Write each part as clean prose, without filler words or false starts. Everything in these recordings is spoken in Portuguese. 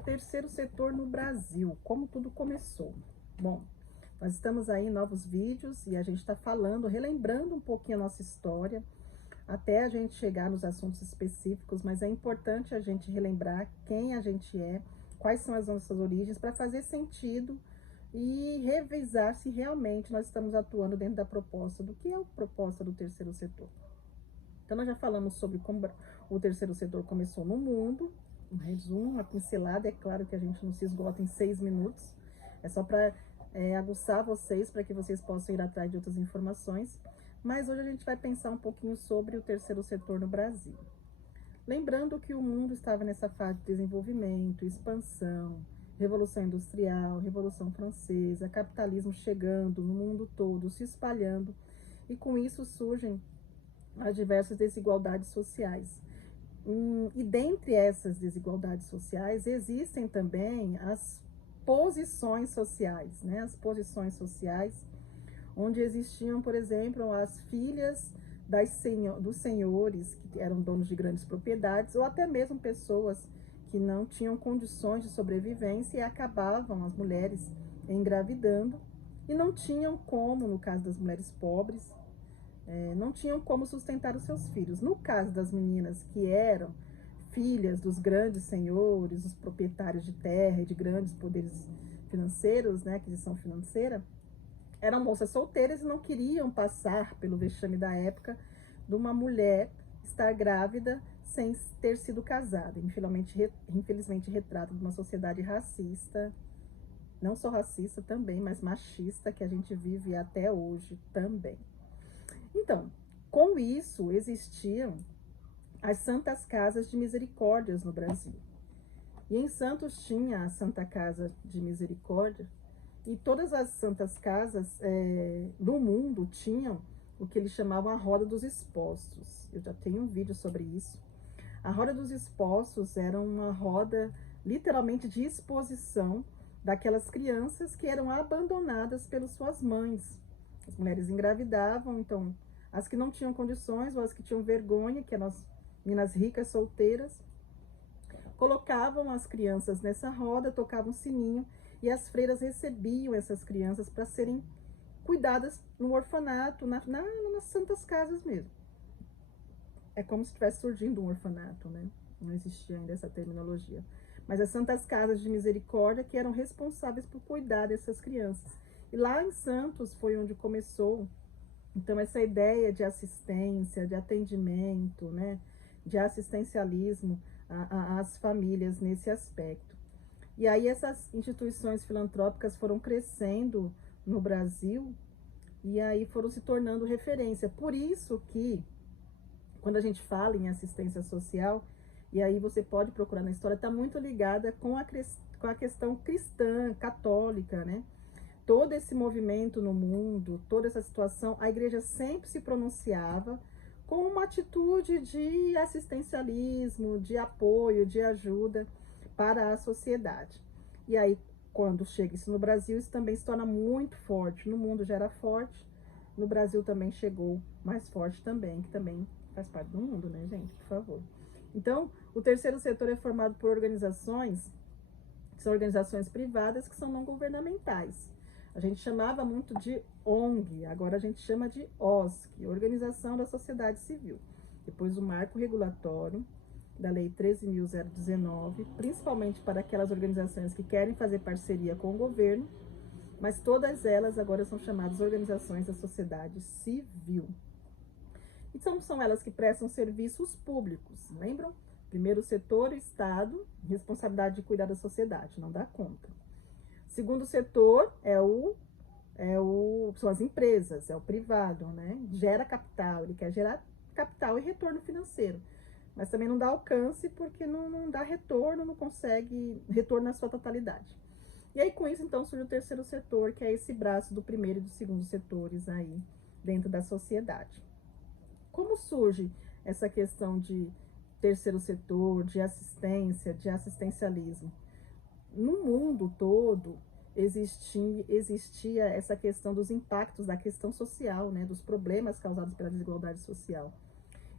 terceiro setor no Brasil, como tudo começou. Bom, nós estamos aí em novos vídeos e a gente está falando, relembrando um pouquinho a nossa história, até a gente chegar nos assuntos específicos, mas é importante a gente relembrar quem a gente é, quais são as nossas origens, para fazer sentido e revisar se realmente nós estamos atuando dentro da proposta, do que é a proposta do terceiro setor. Então, nós já falamos sobre como o terceiro setor começou no mundo, um resumo, uma pincelada. É claro que a gente não se esgota em 6 minutos, é só para aguçar vocês, para que vocês possam ir atrás de outras informações. Mas hoje a gente vai pensar um pouquinho sobre o terceiro setor no Brasil. Lembrando que o mundo estava nessa fase de desenvolvimento, expansão, Revolução Industrial, Revolução Francesa, capitalismo chegando no mundo todo, se espalhando, e com isso surgem as diversas desigualdades sociais. E dentre essas desigualdades sociais existem também as posições sociais, né? As posições sociais, onde existiam, por exemplo, as filhas dos senhores que eram donos de grandes propriedades, ou até mesmo pessoas que não tinham condições de sobrevivência e acabavam, as mulheres, engravidando, e não tinham como, no caso das mulheres pobres, não tinham como sustentar os seus filhos. No caso das meninas que eram filhas dos grandes senhores, os proprietários de terra e de grandes poderes financeiros, né, aquisição financeira, eram moças solteiras e não queriam passar pelo vexame da época de uma mulher estar grávida sem ter sido casada. Infelizmente retrata de uma sociedade racista, não só racista também, mas machista, que a gente vive até hoje também. Então, com isso, existiam as Santas Casas de Misericórdias no Brasil. E em Santos tinha a Santa Casa de Misericórdia, e todas as Santas Casas do mundo tinham o que eles chamavam a Roda dos Expostos. Eu já tenho um vídeo sobre isso. A Roda dos Expostos era uma roda, literalmente, de exposição daquelas crianças que eram abandonadas pelas suas mães. As mulheres engravidavam, então, as que não tinham condições ou as que tinham vergonha, que eram as meninas ricas, solteiras, colocavam as crianças nessa roda, tocavam sininho, e as freiras recebiam essas crianças para serem cuidadas no orfanato, nas Santas Casas mesmo. É como se estivesse surgindo um orfanato, né? Não existia ainda essa terminologia. Mas as Santas Casas de Misericórdia que eram responsáveis por cuidar dessas crianças. E lá em Santos foi onde começou, então, essa ideia de assistência, de atendimento, né? De assistencialismo às famílias nesse aspecto. E aí essas instituições filantrópicas foram crescendo no Brasil e aí foram se tornando referência. Por isso que, quando a gente fala em assistência social, e aí você pode procurar na história, está muito ligada com a questão cristã, católica, né? Todo esse movimento no mundo, toda essa situação, a igreja sempre se pronunciava com uma atitude de assistencialismo, de apoio, de ajuda para a sociedade. E aí, quando chega isso no Brasil, isso também se torna muito forte. No mundo já era forte, no Brasil também chegou mais forte também, que também faz parte do mundo, né, gente? Por favor. Então, o terceiro setor é formado por organizações, que são organizações privadas, que são não governamentais. A gente chamava muito de ONG, agora a gente chama de OSC, Organização da Sociedade Civil. Depois o marco regulatório da Lei 13.019, principalmente para aquelas organizações que querem fazer parceria com o governo, mas todas elas agora são chamadas organizações da sociedade civil. Então são elas que prestam serviços públicos, lembram? Primeiro setor, Estado, responsabilidade de cuidar da sociedade, não dá conta. Segundo setor são as empresas, é o privado, né? Gera capital, ele quer gerar capital e retorno financeiro. Mas também não dá alcance porque não dá retorno, não consegue retorno na sua totalidade. E aí com isso então surge o terceiro setor, que é esse braço do primeiro e do segundo setores aí dentro da sociedade. Como surge essa questão de terceiro setor, de assistência, de assistencialismo? No mundo todo existia essa questão dos impactos da questão social, né, dos problemas causados pela desigualdade social.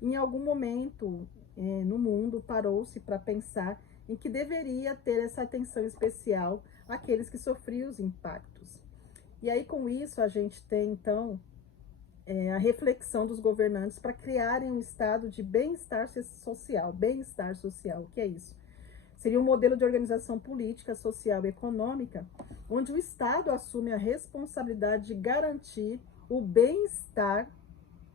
Em algum momento no mundo parou-se para pensar em que deveria ter essa atenção especial àqueles que sofriam os impactos. E aí, com isso, a gente tem, então, a reflexão dos governantes para criarem um estado de bem-estar social. Bem-estar social, o que é isso? Seria um modelo de organização política, social e econômica, onde o Estado assume a responsabilidade de garantir o bem-estar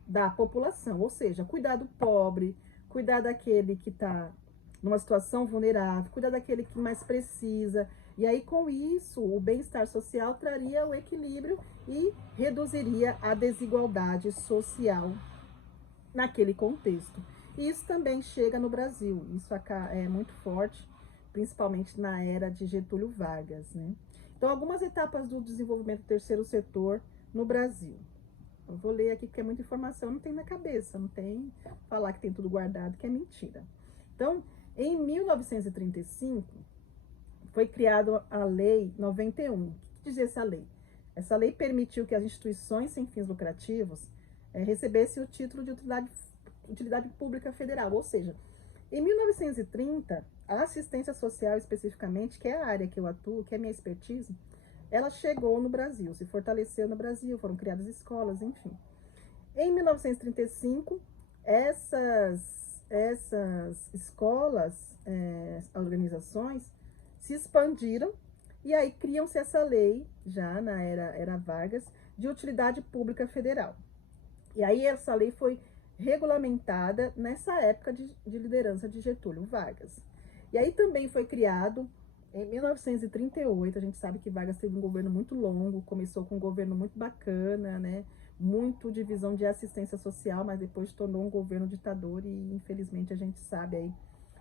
da população, ou seja, cuidar do pobre, cuidar daquele que está numa situação vulnerável, cuidar daquele que mais precisa. E aí, com isso, o bem-estar social traria o equilíbrio e reduziria a desigualdade social naquele contexto. E isso também chega no Brasil, isso é muito forte, principalmente na era de Getúlio Vargas, né? Então, algumas etapas do desenvolvimento do terceiro setor no Brasil. Eu vou ler aqui porque é muita informação, não tem na cabeça, não tem falar que tem tudo guardado, que é mentira. Então, em 1935, foi criada a Lei 91. O que dizia essa lei? Essa lei permitiu que as instituições sem fins lucrativos recebessem o título de utilidade pública federal, ou seja, em 1930, a assistência social especificamente, que é a área que eu atuo, que é a minha expertise, ela chegou no Brasil, se fortaleceu no Brasil, foram criadas escolas, enfim. Em 1935, essas escolas, organizações, se expandiram e aí criam-se essa lei, já na era Vargas, de utilidade pública federal. E aí essa lei foi regulamentada nessa época de liderança de Getúlio Vargas. E aí também foi criado, em 1938, a gente sabe que Vargas teve um governo muito longo, começou com um governo muito bacana, né? Muito de visão de assistência social, mas depois tornou um governo ditador e infelizmente a gente sabe aí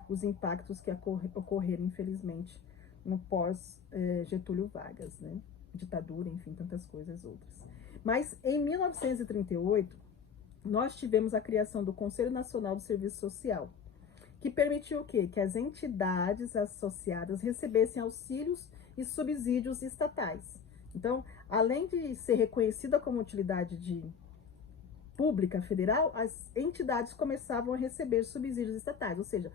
os impactos que ocorreram, infelizmente, no pós Getúlio Vargas, né? Ditadura, enfim, tantas coisas outras. Mas em 1938, nós tivemos a criação do Conselho Nacional do Serviço Social, que permitiu o quê? Que as entidades associadas recebessem auxílios e subsídios estatais. Então, além de ser reconhecida como utilidade pública federal, as entidades começavam a receber subsídios estatais, ou seja,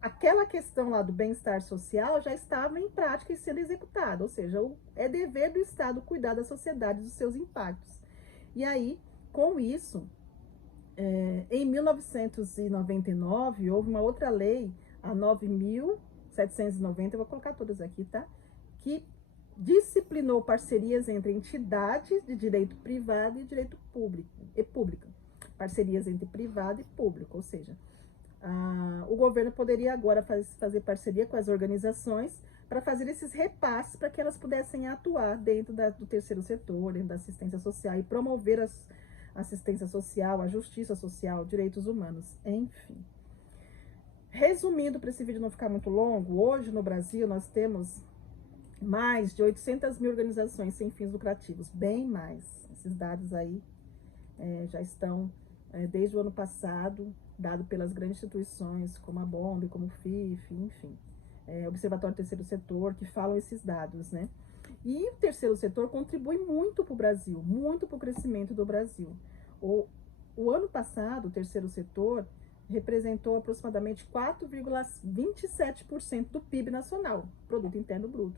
aquela questão lá do bem-estar social já estava em prática e sendo executada, ou seja, é dever do Estado cuidar da sociedade dos seus impactos. E aí, com isso, em 1999, houve uma outra lei, a 9.790, eu vou colocar todas aqui, tá? Que disciplinou parcerias entre entidades de direito privado e direito público, parcerias entre privado e público, ou seja, o governo poderia agora fazer parceria com as organizações para fazer esses repasses para que elas pudessem atuar dentro do terceiro setor, dentro da assistência social e promover a assistência social, a justiça social, direitos humanos, enfim. Resumindo, para esse vídeo não ficar muito longo, hoje no Brasil nós temos mais de 800 mil organizações sem fins lucrativos, bem mais. Esses dados aí já estão desde o ano passado, dado pelas grandes instituições como a BOMB, como o FIF, enfim, Observatório do Terceiro Setor, que falam esses dados, né? E o terceiro setor contribui muito para o Brasil, muito para o crescimento do Brasil. O ano passado, o terceiro setor representou aproximadamente 4,27% do PIB nacional, Produto Interno Bruto.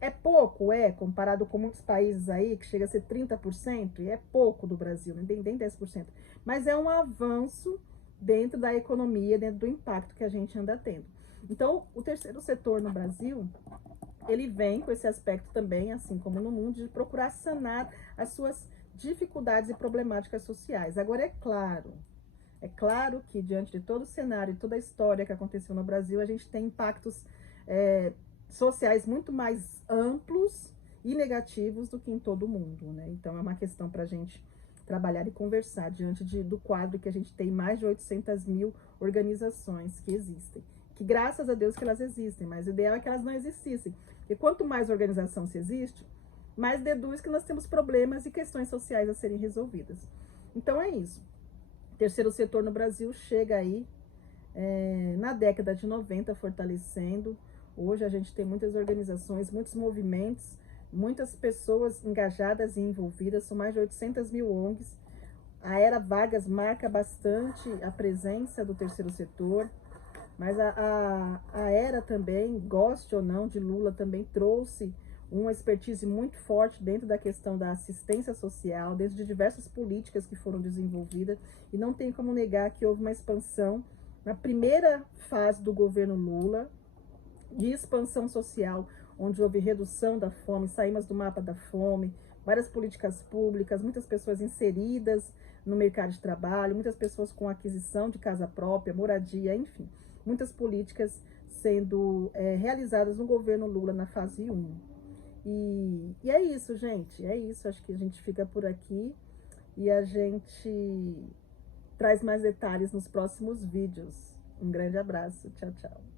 É pouco, comparado com muitos países aí, que chega a ser 30%, e é pouco do Brasil, nem 10%. Mas é um avanço dentro da economia, dentro do impacto que a gente anda tendo. Então, o terceiro setor no Brasil, ele vem com esse aspecto também, assim como no mundo, de procurar sanar as suas dificuldades e problemáticas sociais. Agora, é claro que diante de todo o cenário e toda a história que aconteceu no Brasil, a gente tem impactos sociais muito mais amplos e negativos do que em todo o mundo, né? Então, é uma questão para a gente trabalhar e conversar diante do quadro que a gente tem mais de 800 mil organizações que existem. Que graças a Deus que elas existem, mas o ideal é que elas não existissem. Porque quanto mais organização se existe, mais deduz que nós temos problemas e questões sociais a serem resolvidas. Então é isso. O terceiro setor no Brasil chega aí na década de 90 fortalecendo. Hoje a gente tem muitas organizações, muitos movimentos, muitas pessoas engajadas e envolvidas, são mais de 800 mil ONGs. A era Vargas marca bastante a presença do terceiro setor, mas a era também, goste ou não, de Lula, também trouxe uma expertise muito forte dentro da questão da assistência social, dentro de diversas políticas que foram desenvolvidas, e não tem como negar que houve uma expansão na primeira fase do governo Lula, de expansão social, onde houve redução da fome, saímos do mapa da fome, várias políticas públicas, muitas pessoas inseridas no mercado de trabalho, muitas pessoas com aquisição de casa própria, moradia, enfim, muitas políticas sendo realizadas no governo Lula na fase 1. E é isso, gente, é isso, acho que a gente fica por aqui e a gente traz mais detalhes nos próximos vídeos. Um grande abraço, tchau, tchau.